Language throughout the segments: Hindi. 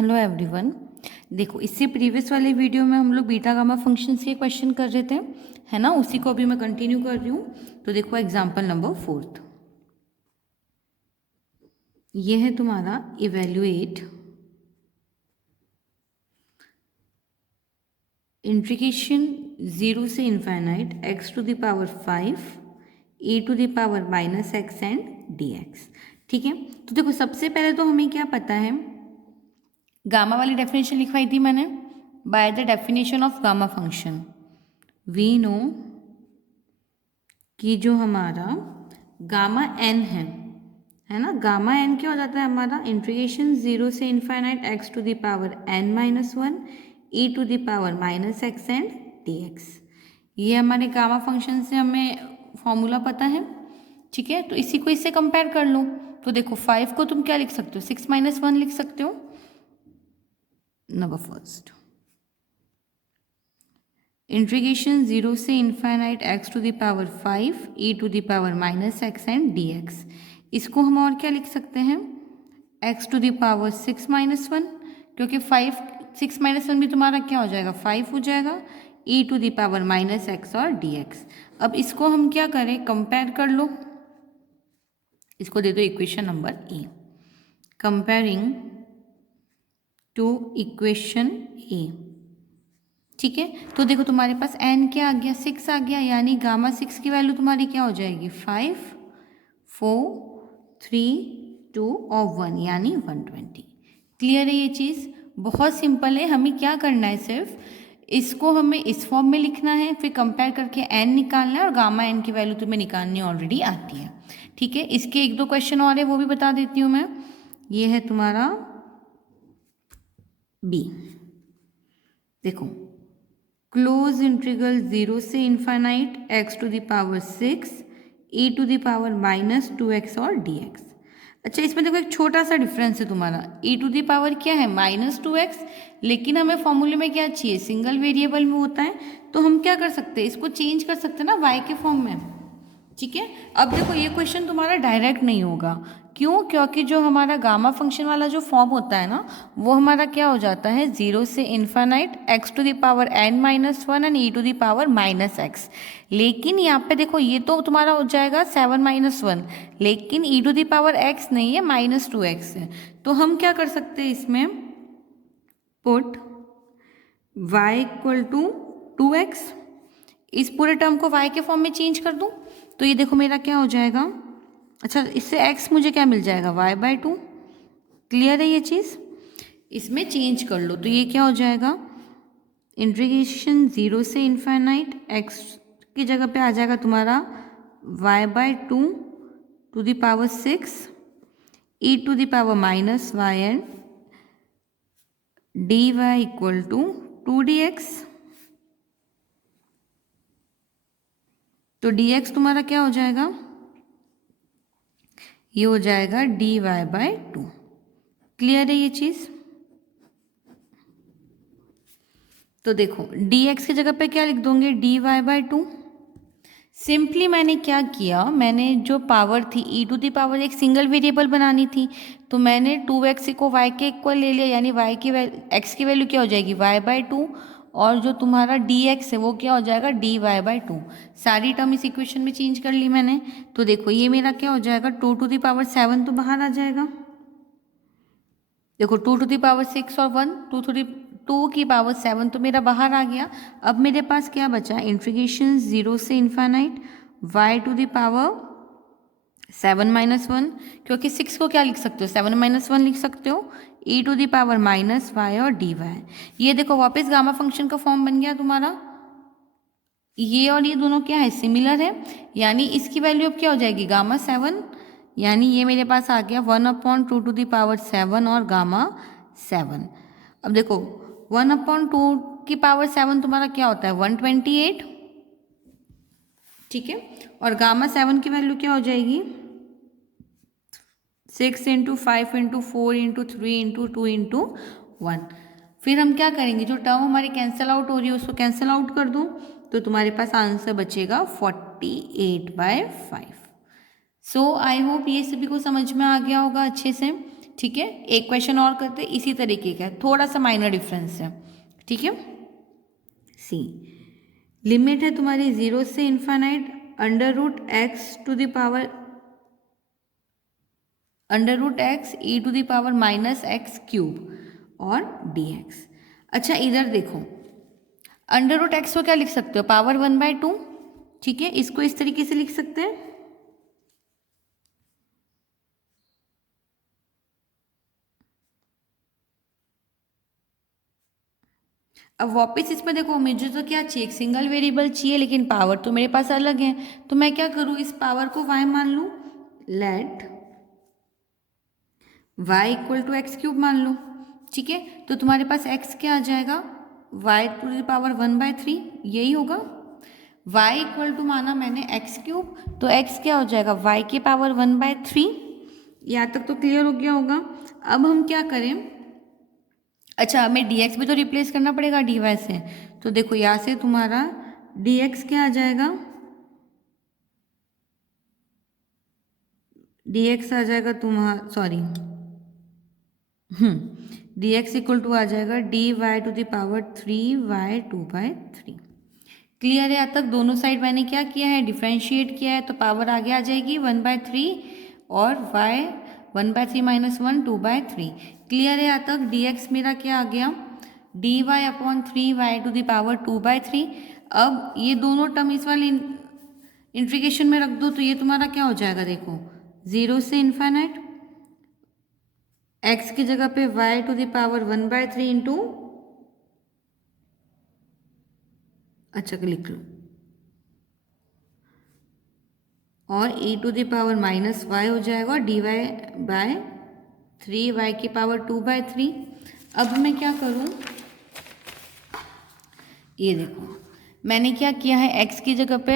Hello everyone. देखो, इससे प्रीवियस वाले वीडियो में हम लोग बीटा गामा फंक्शन से क्वेश्चन कर रहे थे, है ना। उसी को अभी मैं कंटिन्यू कर रही हूँ। तो देखो एग्जांपल नंबर 4, ये है तुम्हारा इवेल्युएट इंटीग्रेशन 0 से infinite x to the power 5 a to the power minus x and dx। ठीक है, तो देखो सबसे पहले तो हमें क्या पता है, गामा वाली डेफिनेशन लिखवाई थी मैंने। By the definition of gamma function we know कि जो हमारा गामा एन है ना, गामा एन क्या हो जाता है हमारा, इंटीग्रेशन 0 से infinite x to the power n minus 1 e to the power minus x and dx। ये हमारे गामा फंक्शन से हमें फॉर्मूला पता है। ठीक है, तो इसी को इससे कंपेयर कर लो। तो देखो 5 को तुम क्या लिख सकते हो, 6 माइनस 1 लिख सकते हो। नंबर फर्स्ट, इंटीग्रेशन 0 से infinite x to the power 5 e to the power minus x and dx। इसको हम और क्या लिख सकते हैं, x to the power 6 minus 1, क्योंकि 6 माइनस 1 भी तुम्हारा क्या हो जाएगा, 5 हो जाएगा, e to the power minus x और dx। अब इसको हम क्या करें, कंपेयर कर लो। इसको दे दो equation number A. Comparing to equation A. ठीक है, तो देखो तुम्हारे पास n क्या आ गया, 6 आ गया, यानी गामा 6 की वैल्यू तुम्हारी क्या हो जाएगी, 5 4 3 2 और 1 यानी 120। क्लियर है ये चीज़, बहुत सिंपल है। हमें क्या करना है, सिर्फ इसको हमें इस फॉर्म में लिखना है, फिर कंपेयर करके n निकालना है और गामा n की वैल्यू तुम्हें निकालनी ऑलरेडी आती है। ठीक है, इसके एक दो क्वेश्चन और है, वो भी बता देती हूँ मैं। ये है तुम्हारा बी। देखो, क्लोज इंटीग्रल 0 से infinite x to the power 6 e to the power minus 2x और dx। अच्छा, इसमें देखो एक छोटा सा डिफरेंस है तुम्हारा, e टू द पावर क्या है, माइनस 2x, लेकिन हमें फॉर्मूले में क्या चाहिए, सिंगल वेरिएबल में होता है। तो हम क्या कर सकते हैं, इसको चेंज कर सकते हैं ना y के फॉर्म में। ठीक है, अब देखो ये क्वेश्चन तुम्हारा डायरेक्ट नहीं होगा, क्यों, क्योंकि जो हमारा गामा फंक्शन वाला जो फॉर्म होता है ना, वो हमारा क्या हो जाता है, 0 से infinite x to the power n minus 1 and e to the power minus x. लेकिन यहाँ पे देखो ये तो तुम्हारा हो जाएगा 7 माइनस 1, लेकिन e to the power x नहीं है, माइनस 2x है। तो हम क्या कर सकते हैं इसमें, put y equal to 2x, इस पूरे टर्म को y के फॉर्म में चेंज कर दूँ तो ये देखो मेरा क्या हो जाएगा। अच्छा, इससे x मुझे क्या मिल जाएगा, y/2। क्लियर है ये चीज़, इसमें चेंज कर लो तो ये क्या हो जाएगा, इंटीग्रेशन 0 से इनफाइनाइट x की जगह पे आ जाएगा तुम्हारा y/2 to the power 6 e to the power minus y and dy equal to 2dx। तो dx तुम्हारा क्या हो जाएगा, ये हो जाएगा dy/2। क्लियर है ये चीज़। तो देखो dx की जगह पे क्या लिख दोगे, dy/2। सिंपली मैंने क्या किया, मैंने जो पावर थी e टू द पावर एक सिंगल वेरिएबल बनानी थी, तो मैंने 2x को y के इक्वल ले लिया, यानी y की x की वैल्यू क्या हो जाएगी, y/2, और जो तुम्हारा dx है वो क्या हो जाएगा, dy/2। सारी टर्म इस इक्वेशन में चेंज कर ली मैंने। तो देखो ये मेरा क्या हो जाएगा, 2 टू द पावर 7 तो बाहर आ जाएगा। देखो 2 टू द पावर 6 और 1, 2 की पावर 7 तो मेरा बाहर आ गया। अब मेरे पास क्या बचा, इंटीग्रेशन 0 से infinite y to the power 7 minus 1, क्योंकि 6 को क्या लिख सकते हो, 7 माइनस 1 लिख सकते हो, e to the power minus y और dy। ये देखो वापस गामा फंक्शन का फॉर्म बन गया तुम्हारा। ये और ये दोनों क्या है, सिमिलर है, यानी इसकी वैल्यू अब क्या हो जाएगी, गामा 7, यानी ये मेरे पास आ गया 1/2 टू द पावर 7 और गामा 7। अब देखो 1/2 की पावर 7 तुम्हारा क्या होता है, 128। ठीक है, और गामा 7 की वैल्यू क्या हो जाएगी, 6 into 5 into 4 into 3 into 2 into 1। फिर हम क्या करेंगे, जो टर्म हमारी कैंसिल आउट हो रही है उसको कैंसिल आउट कर दूँ, तो तुम्हारे पास आंसर बचेगा 48/5। सो आई होप ये सभी को समझ में आ गया होगा अच्छे से। ठीक है, एक क्वेश्चन और करते हैं इसी तरीके का, थोड़ा सा माइनर डिफरेंस है, ठीक है। सी, लिमिट है तुम्हारी 0 से infinite under root x to the power under root x e to the power minus x cube और डी एक्स। अच्छा इधर देखो, अंडर रूट एक्स को क्या लिख सकते हो, पावर 1/2, ठीक है, इसको इस तरीके से लिख सकते हैं। अब वापस इसमें देखो, मुझे तो क्या चाहिए, एक सिंगल वेरिएबल चाहिए, लेकिन पावर तो मेरे पास अलग है, तो मैं क्या करूँ, इस पावर को y मान लूँ, let y equal to x cube मान लो, ठीक है। तो तुम्हारे पास x क्या आ जाएगा, y टू द पावर 1/3, यही होगा। y इक्वल टू माना मैंने एक्स क्यूब, तो x क्या हो जाएगा, y की पावर 1/3। यहाँ तक तो क्लियर हो गया होगा। अब हम क्या करें, अच्छा हमें dx भी तो रिप्लेस करना पड़ेगा dy से, तो देखो यहाँ से तुम्हारा dx क्या आ जाएगा, dx आ जाएगा तुम्हारा, सॉरी dx इक्वल टू आ जाएगा dy to the power 3y 2/3। Clear है, यहाँ तक दोनों साइड मैंने क्या किया है, डिफ्रेंशिएट किया है, तो पावर आगे आ जाएगी 1/3 और y 1/3 माइनस 1 2/3। क्लियर है, यहाँ तक dx मेरा क्या आ गया, dy upon 3y to the power 2/3। अब ये दोनों टर्म इस वाले इंटीग्रेशन में रख दो, तो ये तुम्हारा क्या हो जाएगा, देखो 0 से इन्फाइनाइट, x की जगह पे y to the power 1/3 into, अच्छा लिख लो, और e to the power minus y हो जाएगा, dy बाय 3y की पावर 2/3। अब मैं क्या करूं, ये देखो मैंने क्या किया है, x की जगह पे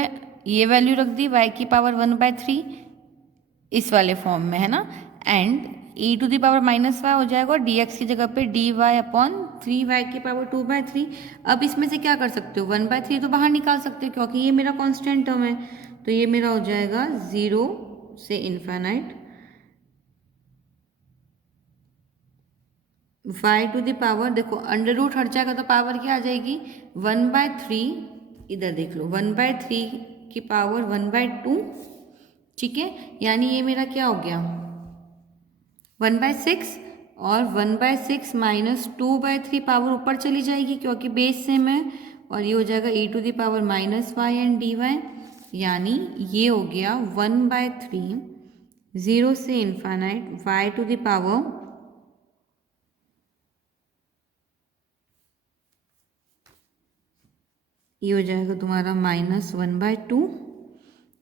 ये वैल्यू रख दी, y की पावर 1/3 इस वाले फॉर्म में, है ना, and e to the power minus y हो जाएगा, और dx की जगह पे dy अपॉन 3y की पावर 2/3। अब इसमें से क्या कर सकते हो, 1/3 तो बाहर निकाल सकते हो, क्योंकि ये मेरा कांस्टेंट टर्म है, तो ये मेरा हो जाएगा 0 से infinite y to the power, देखो अंडर रूट हट जाएगा तो पावर क्या आ जाएगी, 1/3, इधर देख लो 1/3 की पावर 1/2, ठीक है, यानी ये मेरा क्या हो गया 1/6, और 1/6 माइनस 2/3 पावर ऊपर चली जाएगी क्योंकि बेस सेम है, और ये हो जाएगा e to the power minus y and d y, यानी ये हो गया 1/3 0 से infinite y to the power ये हो जाएगा तुम्हारा -1/2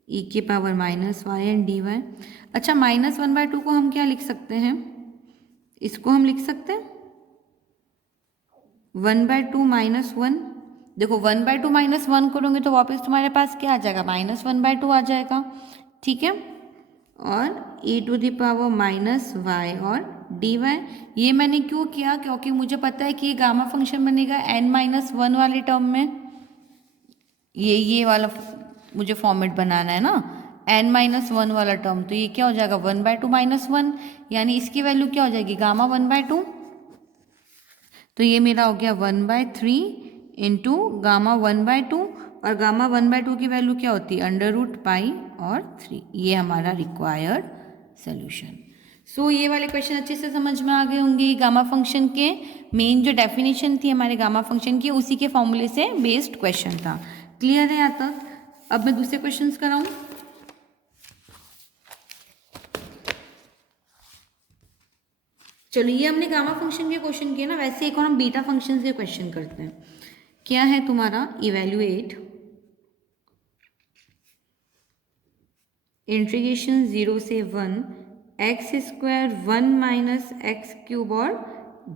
e की power minus y and d y. अच्छा -1/2 को हम क्या लिख सकते हैं, इसको हम लिख सकते हैं 1/2 माइनस 1। देखो 1/2 माइनस 1 करोगे तो वापस तुम्हारे पास क्या आ जाएगा, -1/2 आ जाएगा, ठीक है, और e to the power minus y और डी वाई। ये मैंने क्यों किया, क्योंकि मुझे पता है कि ये गामा फंक्शन बनेगा n-1 वाले टर्म में, ये वाला मुझे फॉर्मेट बनाना है ना, n-1 वाला टर्म, तो ये क्या हो जाएगा 1/2 माइनस 1, यानी इसकी वैल्यू क्या हो जाएगी गामा 1/2, तो ये मेरा हो गया 1/3 इंटू गामा 1/2, और गामा 1/2 की वैल्यू क्या होती है √π और 3, ये हमारा रिक्वायर्ड सोल्यूशन। सो ये वाले क्वेश्चन अच्छे से समझ में आ गए होंगे। गामा फंक्शन के मेन जो डेफिनेशन थी हमारे गामा फंक्शन की, उसी के फॉर्मूले से बेस्ड क्वेश्चन था। क्लियर है यहाँ तक। अब मैं दूसरे क्वेश्चंस कराऊं। चलो ये हमने गामा फंक्शन के क्वेश्चन किए ना, वैसे एक और हम बीटा फंक्शन के क्वेश्चन करते हैं। क्या है तुम्हारा, इवेल्युएट इंटीग्रेशन 0 से 1 x² 1 माइनस एक्स क्यूब और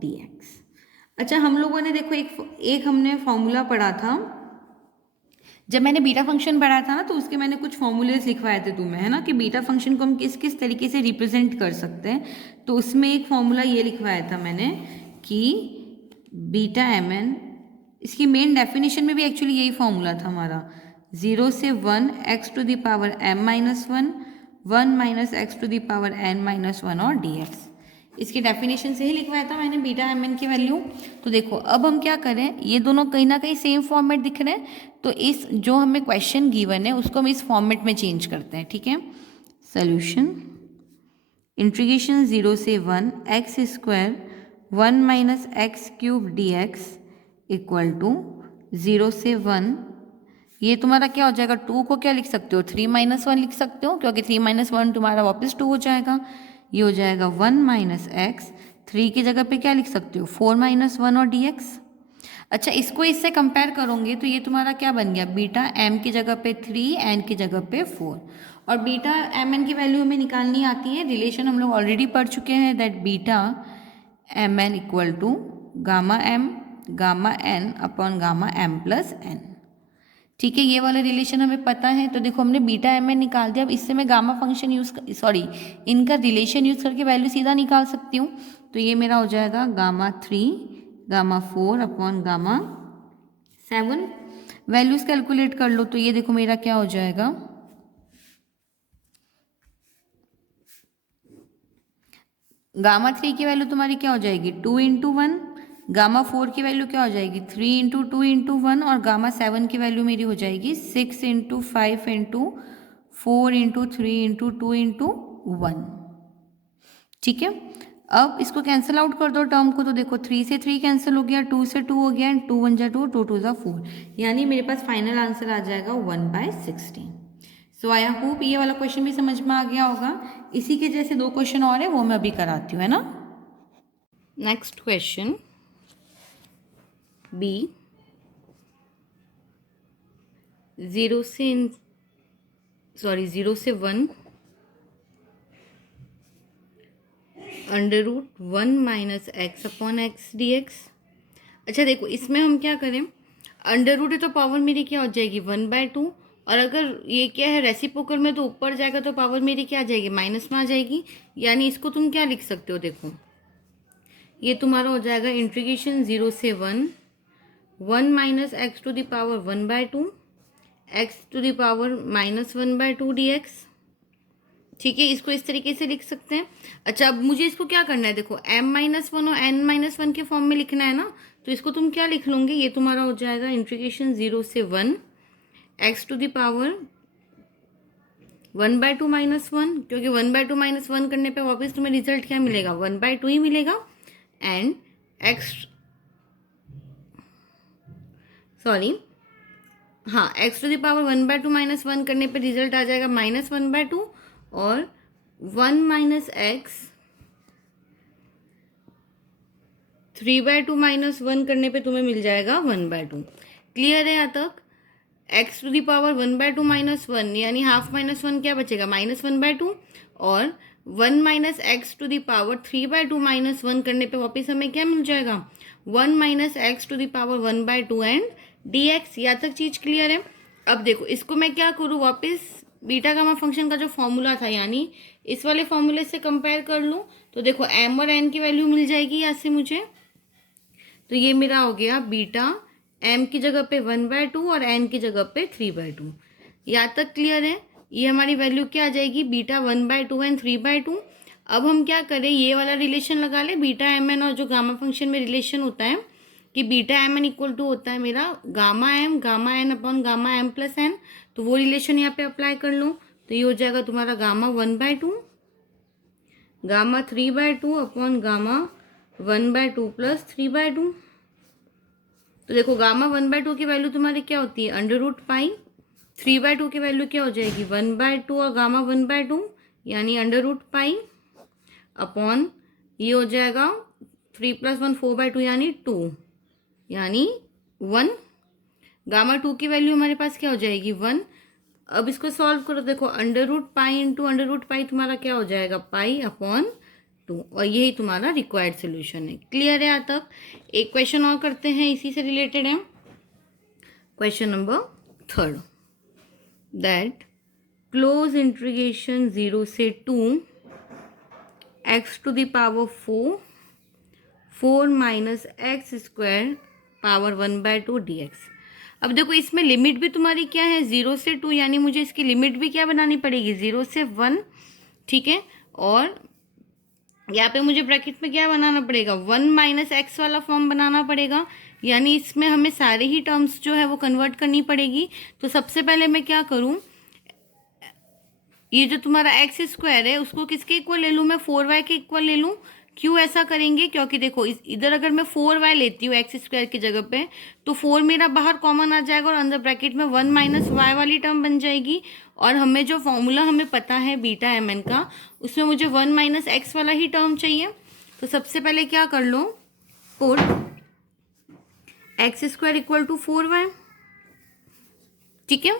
dx। अच्छा हम लोगों ने देखो एक हमने फॉर्मूला पढ़ा था, जब मैंने बीटा फंक्शन पढ़ा था ना, तो उसके मैंने कुछ फॉर्मूलेस लिखवाए थे तुम्हें, है ना, कि बीटा फंक्शन को हम किस किस तरीके से रिप्रेजेंट कर सकते हैं। तो उसमें एक फॉर्मूला ये लिखवाया था मैंने कि बीटा mn, इसकी मेन डेफिनेशन में भी एक्चुअली यही फॉर्मूला था हमारा, 0 से 1 x to the power m-1 1 minus x to the power n-1 और dx। इसकी डेफिनेशन से ही लिखवाया था मैंने बीटा एम एन की वैल्यू। तो देखो अब हम क्या करें, ये दोनों कहीं ना कहीं सेम फॉर्मेट दिख रहे हैं, तो इस जो हमें क्वेश्चन गिवन है उसको हम इस फॉर्मेट में चेंज करते हैं, ठीक है। सोल्यूशन इंटीग्रेशन 0 से 1 x square 1 minus x cube d x equal to 0 से 1, ये तुम्हारा क्या हो जाएगा, 2 को क्या लिख सकते हो, 3 माइनस 1 लिख सकते हो, क्योंकि 3 माइनस 1 तुम्हारा वापस 2 हो जाएगा। ये हो जाएगा 1 माइनस एक्स, 3 की जगह पे क्या लिख सकते हो, 4 माइनस 1 और डी एक्स। अच्छा, इसको इससे कंपेयर करोगे तो ये तुम्हारा क्या बन गया, बीटा एम की जगह पे 3, एन की जगह पे 4। और बीटा एम एन की वैल्यू हमें निकालनी आती है, रिलेशन हम लोग ऑलरेडी पढ़ चुके हैं, that beta m n equal to gamma m gamma n upon gamma m plus n. ठीक है, ये वाला रिलेशन हमें पता है। तो देखो हमने बीटा एम एन निकाल दिया। अब इससे मैं गामा फंक्शन इनका रिलेशन यूज़ करके वैल्यू सीधा निकाल सकती हूँ। तो ये मेरा हो जाएगा gamma 3 gamma 4 upon gamma 7। Values calculate कर लो, तो ये देखो मेरा क्या हो जाएगा, गामा 3 की वैल्यू तुम्हारी क्या हो जाएगी, 2 इंटू 1, गामा 4 की वैल्यू क्या हो जाएगी, 3 इंटू 2 इंटू 1, और गामा 7 की वैल्यू मेरी हो जाएगी 6 into 5 into 4 into 3 into 2 into 1। ठीक है, अब इसको कैंसिल आउट कर दो टर्म को, तो देखो 3 से 3 कैंसिल हो गया, 2 से 2 हो गया, एंड 2 1 जा 2, 2 2 जा 4, यानी मेरे पास फाइनल आंसर आ जाएगा 1/16। सो आई होप ये वाला क्वेश्चन भी समझ में आ गया होगा। इसी के जैसे 2 क्वेश्चन और है, वो मैं अभी कराती हूँ, है ना। नेक्स्ट क्वेश्चन बी, 0 से 1 under root 1 minus x upon x d x. अच्छा देखो, इसमें हम क्या करें, अंडर रूट है तो पावर मेरी क्या हो जाएगी 1/2, और अगर ये क्या है रेसिप्रोकल में तो ऊपर जाएगा तो पावर मेरी क्या आ जाएगी, माइनस में आ जाएगी। यानी इसको तुम क्या लिख सकते हो, देखो ये तुम्हारा हो जाएगा इंटीग्रेशन 0 से 1 minus x to the power 1/2 x to the power minus 1/2 d x. ठीक है, इसको इस तरीके से लिख सकते हैं। अच्छा, अब मुझे इसको क्या करना है, देखो m-1 और n-1 के फॉर्म में लिखना है ना, तो इसको तुम क्या लिख लोगे, ये तुम्हारा हो जाएगा इंटीग्रेशन 0 से 1 x to the power 1/2 minus 1, क्योंकि 1/2 माइनस 1 करने पे वापस तुम्हें रिजल्ट क्या मिलेगा, 1/2 ही मिलेगा। And x to the power 1/2 minus 1 करने पे रिजल्ट आ जाएगा -1/2, और 1 माइनस एक्स 3/2 माइनस 1 करने पे तुम्हें मिल जाएगा 1/2। क्लियर है यहाँ तक। X to the power 1/2 minus 1 यानी हाफ माइनस 1 क्या बचेगा, -1/2, और 1 minus x to the power 3/2 minus 1 करने पे वापस हमें क्या मिल जाएगा, 1 minus x to the power 1/2 and d x. यहाँ तक चीज़ क्लियर है। अब देखो इसको मैं क्या करूँ, वापस बीटा गामा फंक्शन का जो फॉर्मूला था यानी इस वाले फॉर्मूले से कंपेयर कर लूँ, तो देखो एम और एन की वैल्यू मिल जाएगी यहाँ से मुझे। तो ये मेरा हो गया बीटा एम की जगह पे 1/2 और एन की जगह पे 3/2। यहाँ तक क्लियर है। ये हमारी वैल्यू क्या आ जाएगी, बीटा 1/2 एंड 3/2। अब हम क्या करें, ये वाला रिलेशन लगा ले, बीटा एम एन और जो गामा फंक्शन में रिलेशन होता है कि beta m n equal to होता है मेरा gamma n upon gamma m plus n. तो वो रिलेशन यहाँ पे अप्लाई कर लो, तो ये हो जाएगा तुम्हारा gamma 1/2 gamma 3/2 upon gamma 1/2 plus 3/2। तो देखो गामा 1/2 की वैल्यू तुम्हारी क्या होती है, अंडर रूट पाई। 3/2 की वैल्यू क्या हो जाएगी, 1/2 और गामा 1/2 यानी अंडर रूट पाई अपॉन ये हो जाएगा 3 + 1 4/2 यानी 2 यानी 1। गामा 2 की वैल्यू हमारे पास क्या हो जाएगी 1। अब इसको सॉल्व करो, देखो under root pi into under root pi तुम्हारा क्या हो जाएगा, पाई अपॉन 2, और यही तुम्हारा रिक्वायर्ड सोल्यूशन है। क्लियर है यहाँ तक। एक क्वेश्चन और करते हैं, इसी से रिलेटेड है। Question number 3, that close integration 0 से 2 x to the power 4 minus x square power 1/2 dx। अब देखो इसमें लिमिट भी तुम्हारी क्या है 0 से 2, यानी मुझे इसकी लिमिट भी क्या बनानी पड़ेगी 0 से 1। ठीक है, और यहाँ पे मुझे ब्रैकेट में क्या बनाना पड़ेगा, 1 माइनस एक्स वाला फॉर्म बनाना पड़ेगा, यानी इसमें हमें सारे ही टर्म्स जो है वो कन्वर्ट करनी पड़ेगी। तो सबसे पहले मैं क्या करूँ, ये जो तुम्हारा एक्स स्क्वायर है उसको किसके इक्वल ले लूँ मैं, 4y के इक्वल ले लूँ। क्यों ऐसा करेंगे, क्योंकि देखो इधर अगर मैं 4y लेती हूँ एक्स स्क्वायर की जगह पे, तो 4 मेरा बाहर कॉमन आ जाएगा और अंदर ब्रैकेट में 1 माइनस वाई वाली टर्म बन जाएगी। और हमें जो फॉर्मूला हमें पता है बीटा एम एन का, उसमें मुझे 1 माइनस एक्स वाला ही टर्म चाहिए। तो सबसे पहले क्या कर लो, put X square equal to 4y, ठीक है।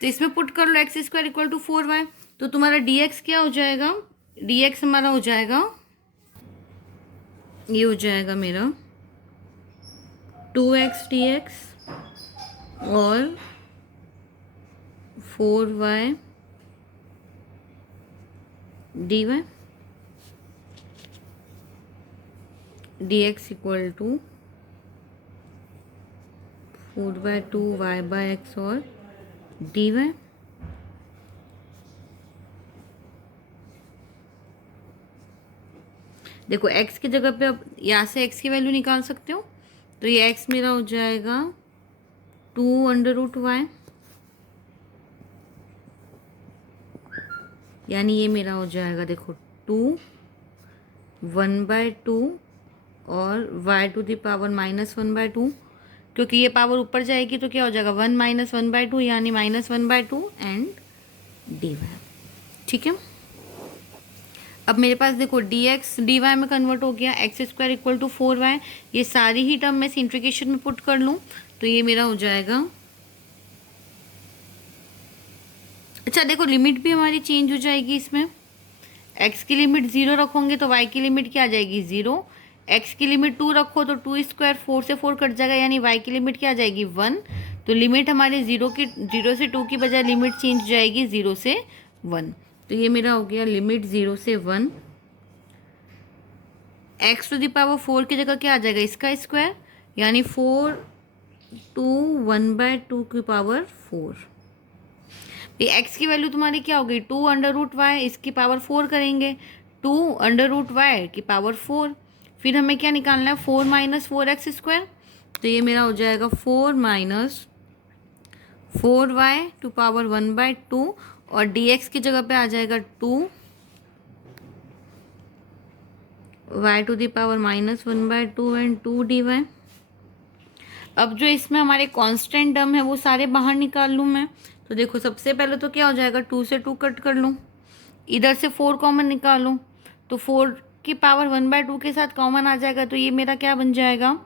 तो इसमें पुट कर लो X square equal to 4y, तो तुम्हारा dx क्या हो जाएगा, dx हमारा हो जाएगा, ये हो जाएगा मेरा 2x dx और 4y dy, dx equal to 4/2 y/x और dy। देखो x की जगह पे अब यहाँ से x की वैल्यू निकाल सकते हो, तो ये x मेरा हो जाएगा 2√y, यानी ये मेरा हो जाएगा देखो 2 1/2 और y⁻⁻1/2, क्योंकि ये पावर ऊपर जाएगी तो क्या हो जाएगा 1 माइनस 1/2 यानी -1/2 एंड dy, ठीक है। अब मेरे पास देखो dx dy में कन्वर्ट हो गया, x square equal to 4y, ये सारी ही टर्म मैं इंटीग्रेशन में पुट कर लूँ तो ये मेरा हो जाएगा, अच्छा देखो लिमिट भी हमारी चेंज हो जाएगी इसमें, x की लिमिट 0 रखोगे तो y की लिमिट क्या आ जाएगी 0, x की लिमिट 2 रखो तो 2 स्क्वायर 4 से 4 कट जाएगा, यानी y की लिमिट क्या आ जाएगी 1। तो लिमिट हमारे 0 से 2 की बजाय लिमिट चेंज हो जाएगी 0 से 1। तो ये मेरा हो गया लिमिट 0 से 1, x⁴ की जगह क्या आ जाएगा इसका स्क्वायर, यानी 4 2 1/2 की पावर 4। ये x की वैल्यू तुम्हारी क्या हो गई 2√y, इसकी पावर 4 करेंगे 2√y की पावर 4। फिर हमें क्या निकालना है 4 माइनस 4x², तो ये मेरा हो जाएगा 4 माइनस 4y⁻1/2 और dx की जगह पे आ जाएगा 2 y⁻⁻1/2 एंड 2 dy। अब जो इसमें हमारे कांस्टेंट टर्म है वो सारे बाहर निकाल लूँ मैं, तो देखो सबसे पहले तो क्या हो जाएगा 2 से 2 कट कर लूँ, इधर से 4 कॉमन निकालूँ तो 4 की पावर 1/2 के साथ कॉमन आ जाएगा, तो ये मेरा क्या बन जाएगा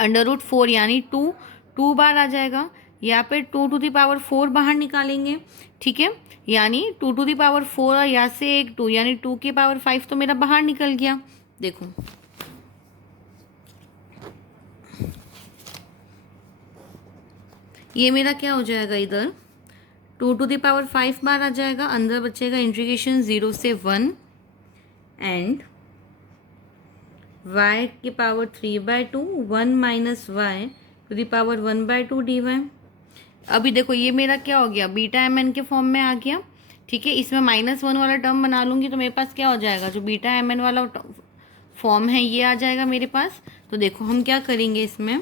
√4 यानी 2 बार आ जाएगा। यहाँ पे 2⁴ बाहर निकालेंगे, ठीक है, यानी 2⁴ और यहाँ से एक 2 यानी 2⁵ तो मेरा बाहर निकल गया। देखो ये मेरा क्या हो जाएगा, इधर 2⁵ बार आ जाएगा, अंदर बचेगा इंटीग्रेशन 0 से 1 and y⁻3/2 1 minus y⁻1/2 dy। अभी देखो ये मेरा क्या हो गया बीटा एम एन के फॉर्म में आ गया, ठीक है। इसमें -1 वाला टर्म बना लूँगी तो मेरे पास क्या हो जाएगा, जो बीटा एम एन वाला फॉर्म है ये आ जाएगा मेरे पास। तो देखो हम क्या करेंगे, इसमें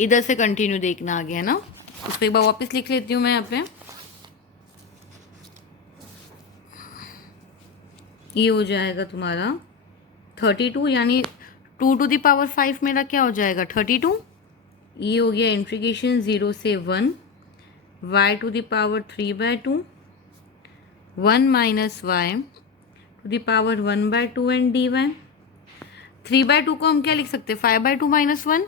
इधर से कंटिन्यू देखना आ गया ना, उसको एक बार वापस लिख लेती हूँ मैं यहाँ पे, ये हो जाएगा तुम्हारा 32 यानी 2⁵ मेरा क्या हो जाएगा 32, ये हो गया इंटीग्रेशन 0 से 1 y⁻3/2 1 minus y⁻1/2 and dy। 3/2 को हम क्या लिख सकते हैं 5/2 - 1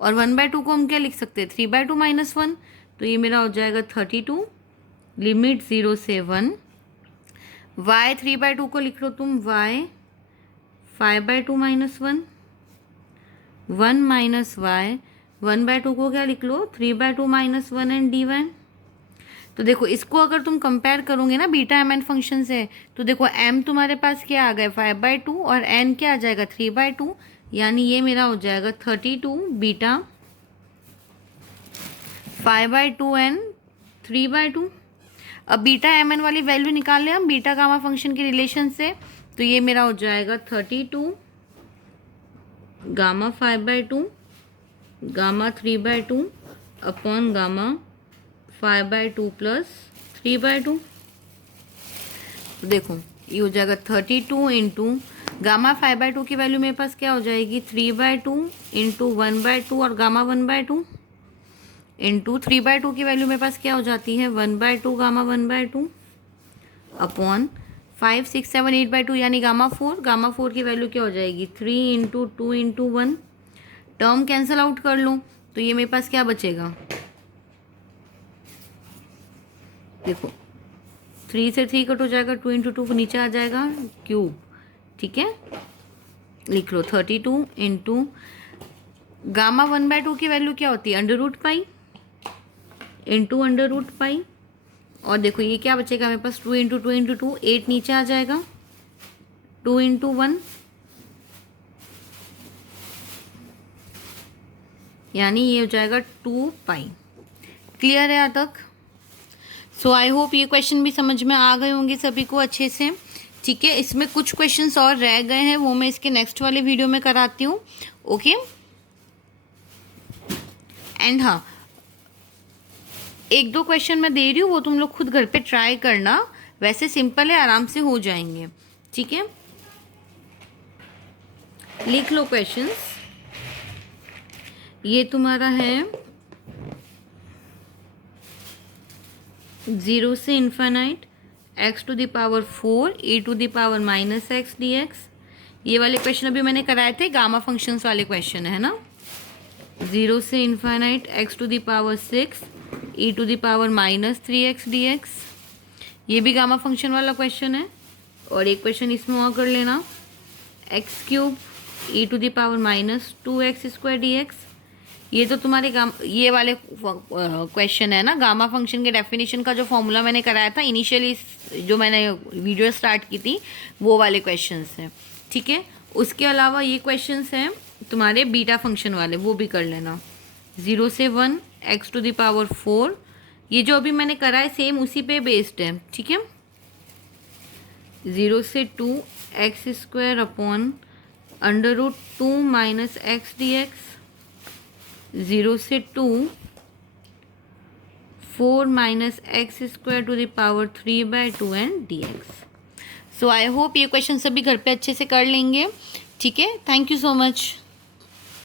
और 1/2 को हम क्या लिख सकते हैं 3/2 - 1, तो ये मेरा हो जाएगा 32 लिमिट 0 से 1, y 3/2 को लिख लो तुम y 5/2 - 1, 1 माइनस y 1/2 को क्या लिख लो 3/2 - 1 एंड dy। तो देखो इसको अगर तुम कंपेयर करोगे ना बीटा एम एन फंक्शन से, तो देखो m तुम्हारे पास क्या आ गया 5/2 और n क्या आ जाएगा 3/2, यानी ये मेरा हो जाएगा 32 बीटा 5/2 एंड 3/2। अब बीटा एम एन वाली वैल्यू निकाल लें हम बीटा गामा फंक्शन के रिलेशन से। तो ये मेरा हो जाएगा 32 gamma 5/2 gamma 3/2 upon gamma 5/2 plus 3/2। तो देखो ये हो जाएगा 32 इंटू गामा 5/2 की वैल्यू मेरे पास क्या हो जाएगी 3/2 इंटू 1/2 और गामा 1/2 इंटू 3/2 की वैल्यू मेरे पास क्या हो जाती है 1/2 गामा 1/2 अपॉन 5 6 7 8/2 यानी गामा 4 की वैल्यू क्या हो जाएगी 3 into 2 into 1। Term cancel out कर लो तो ये मेरे पास क्या बचेगा, देखो 3 से 3 कट हो जाएगा, 2 इंटू 2 नीचे आ जाएगा क्यूब, ठीक है। लिख लो 32 इंटू गामा 1/2 की वैल्यू क्या होती है √पाई इंटू √पाई। और देखो ये क्या बचेगा मेरे पास 2 इंटू 2 इंटू 2 8 नीचे आ जाएगा, 2 इंटू 1 यानी ये हो जाएगा 2 पाई। क्लियर है यहाँ तक? सो आई होप ये क्वेश्चन भी समझ में आ गए होंगे सभी को अच्छे से, ठीक है। इसमें कुछ क्वेश्चंस और रह गए हैं, वो मैं इसके नेक्स्ट वाले वीडियो में कराती हूँ, ओके। एंड हाँ, एक दो क्वेश्चन मैं दे रही हूँ, वो तुम लोग खुद घर पे ट्राई करना, वैसे सिंपल है, आराम से हो जाएंगे, ठीक है। लिख लो क्वेश्चंस। ये तुम्हारा है 0 से इन्फाइनाइट x⁴ e⁻⁻x dx। ये वाले क्वेश्चन अभी मैंने कराए थे, गामा फंक्शंस वाले क्वेश्चन है ना। 0 से इन्फाइनाइट x⁻6 e⁻−3x dx, ये भी गामा फंक्शन वाला क्वेश्चन है। और एक क्वेश्चन इसमें और कर लेना x³ e⁻−2x² dx। ये तो तुम्हारे ये वाले क्वेश्चन है ना, गामा फंक्शन के डेफिनेशन का जो फॉर्मूला मैंने कराया था इनिशियली, जो मैंने वीडियो स्टार्ट की थी, वो वाले क्वेश्चंस हैं, ठीक है। उसके अलावा ये क्वेश्चंस हैं तुम्हारे बीटा फंक्शन वाले, वो भी कर लेना। 0 से 1 x⁴, ये जो अभी मैंने करा है सेम उसी पे बेस्ड है, ठीक है। 0 से 2 x² अपॉन √2 - x dx। 0 से 2 4 - x² 3/2 and dx। So I hope ये क्वेश्चन सभी घर पे अच्छे से कर लेंगे, ठीक है। Thank you so much.